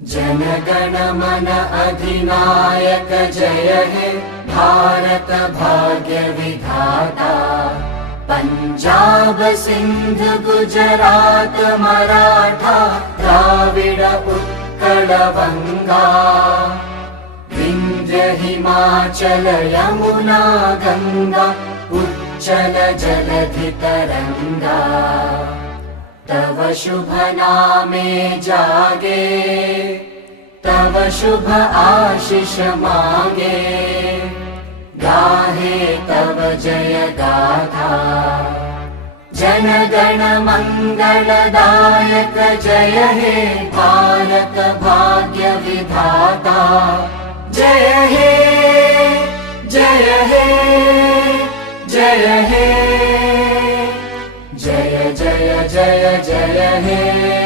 जनगण मन अधिनायक जय हे भारत भाग्य विधाता। पंजाब सिंध गुजरात मराठा द्राविड उत्कल बंगा। विंध्य हिमाचल यमुना गंगा उच्चल जलधि तरंगा। तव शुभ नामे जागे तव शुभ आशीष मागे। गाहे तव जय गाथा जन गण मंगलदायक जय हे भारत भाग्य विधाता। जय हे जय हे जय हे जय जय जय जय हे।